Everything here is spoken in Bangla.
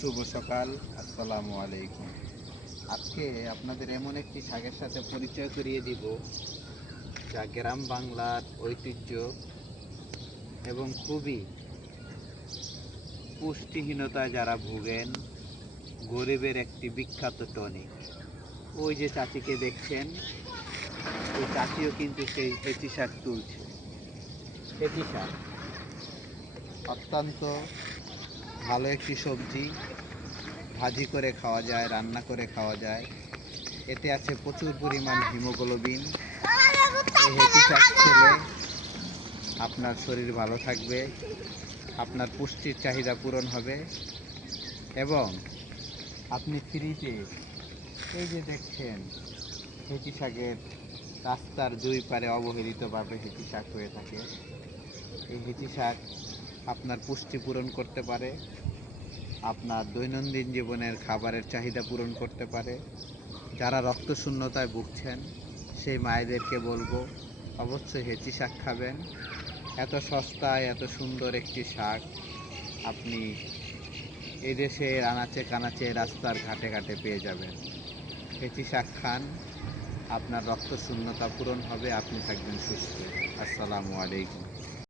শুভ সকাল, আসসালামু আলাইকুম। আজকে আপনাদের এমন একটি শাকের সাথে পরিচয় করিয়ে দিব যা গ্রাম বাংলার ঐতিহ্য এবং খুবই পুষ্টিহীনতায় যারা ভোগেন গরিবের একটি বিখ্যাত টনিক। ওই যে চাচিকে দেখছেন, ওই চাচিও কিন্তু সেই হেঁচি শাক তুলছে। হেঁচি শাক অত্যন্ত ভালো একটি সবজি, ভাজি করে খাওয়া যায়, রান্না করে খাওয়া যায়। এতে আছে প্রচুর পরিমাণ হিমোগ্লোবিন। এই হেঁচি শাক খেলে আপনার শরীর ভালো থাকবে, আপনার পুষ্টির চাহিদা পূরণ হবে এবং আপনি ফ্রিতে এই যে দেখছেন হেঁচি শাকের রাস্তার দুই পারে অবহেলিতভাবে হেঁচি শাক হয়ে থাকে। এই হেঁচি শাক আপনার পুষ্টি পূরণ করতে পারে, আপনার দৈনন্দিন জীবনের খাবারের চাহিদা পূরণ করতে পারে। যারা রক্তশূন্যতায় ভুগছেন সেই মায়েদেরকে বলবো অবশ্যই হেঁচি শাক খাবেন। এত সস্তায় এত সুন্দর একটি শাক আপনি এই দেশের আনাচে কানাচে রাস্তার ঘাটে ঘাটে পেয়ে যাবেন। হেঁচি শাক খান, আপনার রক্তশূন্যতা পূরণ হবে, আপনি থাকবেন সুস্থ। আসসালামু আলাইকুম।